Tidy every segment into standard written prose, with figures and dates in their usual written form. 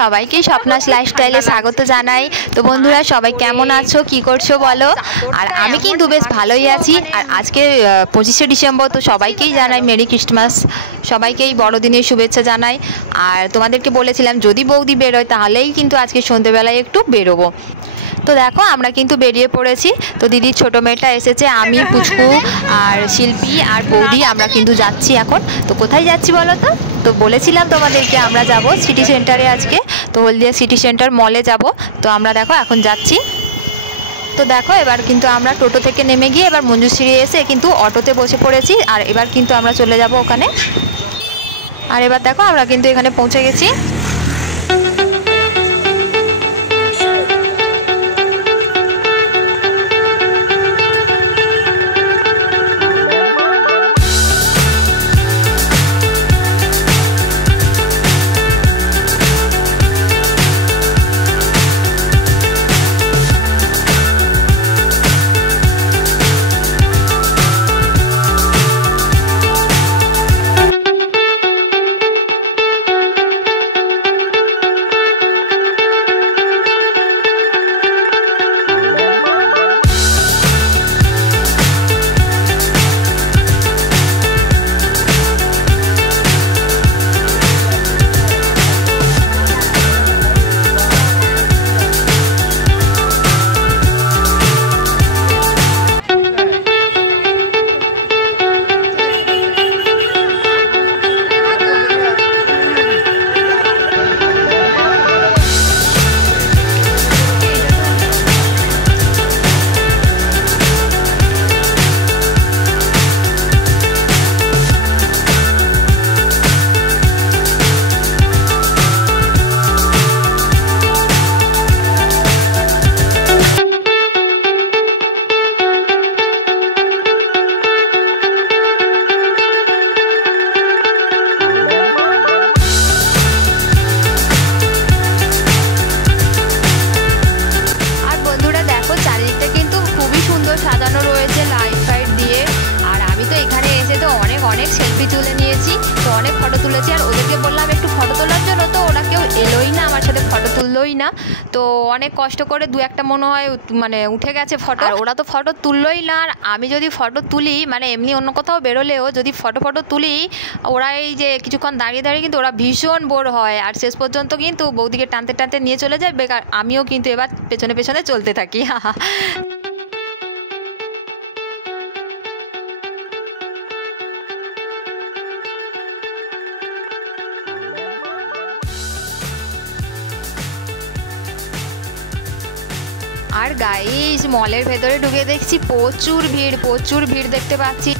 সবাইকে স্বপ্নাস লাইফস্টাইলে স্বাগত জানাই। তো বন্ধুরা সবাই কেমন আছো, কি করছো বলো? আর আমি কিন্তু বেশ ভালোই আছি। আর আজকে 25শে ডিসেম্বর, তো সবাইকেই জানাই মেরি ক্রিসমাস, সবাইকেই বড়দিনের শুভেচ্ছা জানাই। আর তোমাদেরকে বলেছিলাম যদি বৌদি বেরোয় তাহলেই কিন্তু আজকে সন্ধ্যেবেলায় একটু বেরোবো। তো দেখো আমরা কিন্তু বেরিয়ে পড়েছি। তো দিদির ছোটো মেয়েটা এসেছে, আমি, পুচকু আর শিল্পী আর বৌদি আমরা কিন্তু যাচ্ছি এখন। তো কোথায় যাচ্ছি বলো তো? তো বলেছিলাম তোমাদেরকে আমরা যাব সিটি সেন্টারে আজকে। তো হলদিয়া সিটি সেন্টার মলে যাব। তো আমরা দেখো এখন যাচ্ছি। তো দেখো এবার কিন্তু আমরা টোটো থেকে নেমে গিয়ে এবার মঞ্জুশ্রী এসে কিন্তু অটোতে বসে পড়েছি। আর এবার কিন্তু আমরা চলে যাব ওখানে। আর এবার দেখো আমরা কিন্তু এখানে পৌঁছে গেছি। সেলফি তুলে নিয়েছি, তো অনেক ফটো তুলেছি। আর ওদেরকে বললাম একটু ফটো তোলার জন্য, তো ওরা কেউ এলোই না, আমার সাথে ফটো তুললোই না। তো অনেক কষ্ট করে দু একটা মনে হয় মানে উঠে গেছে ফটো, আর ওরা তো ফটো তুললোই না। আর আমি যদি ফটো তুলি, মানে এমনি অন্য কোথাও বেরোলেও যদি ফটো তুলি, ওরা এই যে কিছুক্ষণ দাঁড়িয়ে দাঁড়িয়ে কিন্তু ওরা ভীষণ বোর হয়। আর শেষ পর্যন্ত কিন্তু বৌদিকে টানতে টানতে নিয়ে চলে যায় বেকার। আমিও কিন্তু এবার পেছনে পেছনে চলতে থাকি। আর গাইস মলের ভেতরে ঢুকে দেখছি প্রচুর ভিড় দেখতে পাচ্ছি।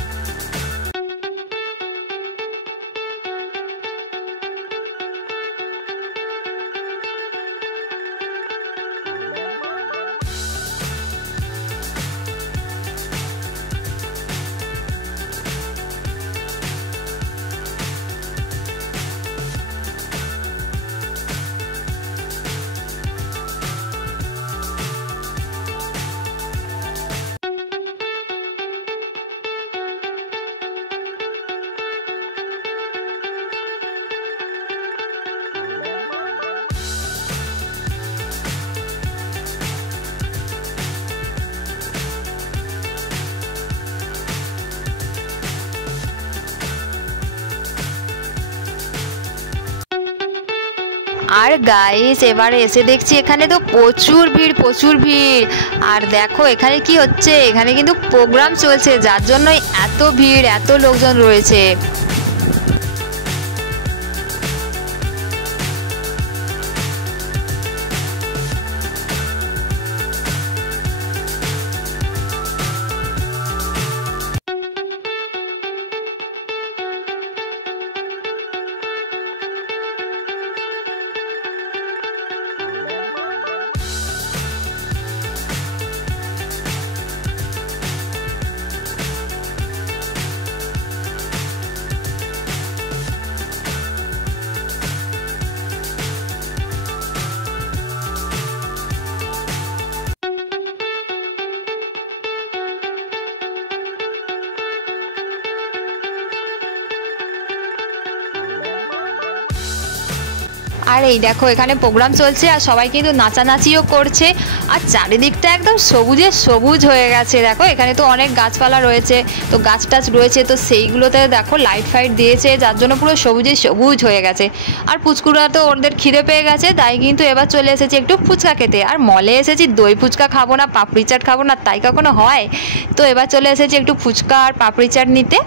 আর গাইস এবারে এসে দেখছি এখানে তো প্রচুর ভিড়। আর দেখো এখানে কি হচ্ছে, এখানে কিন্তু প্রোগ্রাম চলছে, যার জন্যই এত ভিড়, এত লোকজন রয়েছে। আর এই দেখো এখানে প্রোগ্রাম চলছে আর সবাই কিন্তু নাচানাচিও করছে আর চারিদিকটা একদম সবুজে সবুজ হয়ে গেছে। দেখো এখানে তো অনেক গাছপালা রয়েছে, তো গাছ টাছ রয়েছে, তো সেইগুলোতে দেখো লাইট ফাইট দিয়েছে, যার জন্য পুরো সবুজে সবুজ হয়ে গেছে। আর পুচকুরা তো ওদের খিদে পেয়ে গেছে, তাই কিন্তু এবার চলে এসেছি একটু ফুচকা খেতে। আর মলে এসেছি দই ফুচকা খাবো না, পাপড়ি চাট খাবো না, তাই কখনো হয়? তো এবার চলে এসেছি একটু ফুচকা আর পাপড়ি চাট নিতে।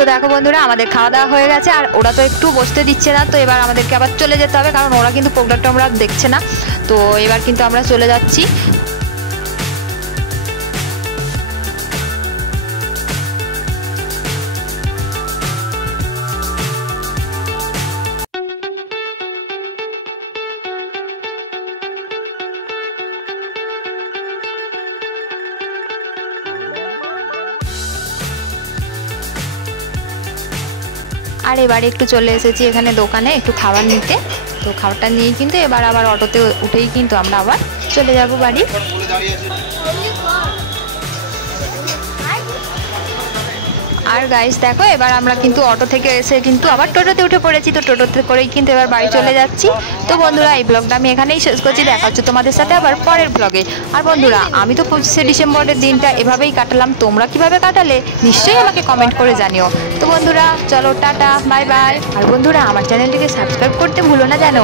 তো দেখো বন্ধুরা আমাদের খাওয়া দাওয়া হয়ে গেছে আর ওরা তো একটু বসতে দিচ্ছে না, তো এবার আমাদেরকে আবার চলে যেতে হবে, কারণ ওরা কিন্তু প্রোগ্রামটা আমরা দেখছে না। তো এবার কিন্তু আমরা চলে যাচ্ছি। আর এবারে একটু চলে এসেছি এখানে দোকানে একটু খাবার নিতে। তো খাবারটা নিয়েই কিন্তু এবার আবার অটোতে উঠেই কিন্তু আমরা আবার চলে যাব বাড়ি। আর গাইস দেখো এবার আমরা কিন্তু অটো থেকে এসে কিন্তু আবার টোটোতে উঠে পড়েছি, তো টোটোতে করেই কিন্তু এবার বাড়ি চলে যাচ্ছি। তো বন্ধুরা এই ব্লগটা আমি এখানেই শেষ করছি, দেখা হচ্ছে তোমাদের সাথে আবার পরের ব্লগে। আর বন্ধুরা আমি তো 25শে ডিসেম্বরের দিনটা এভাবেই কাটালাম, তোমরা কিভাবে কাটালে নিশ্চয়ই আমাকে কমেন্ট করে জানিও। তো বন্ধুরা চলো টাটা বাই বাই। আর বন্ধুরা আমার চ্যানেলটিকে সাবস্ক্রাইব করতে ভুলো না যেন।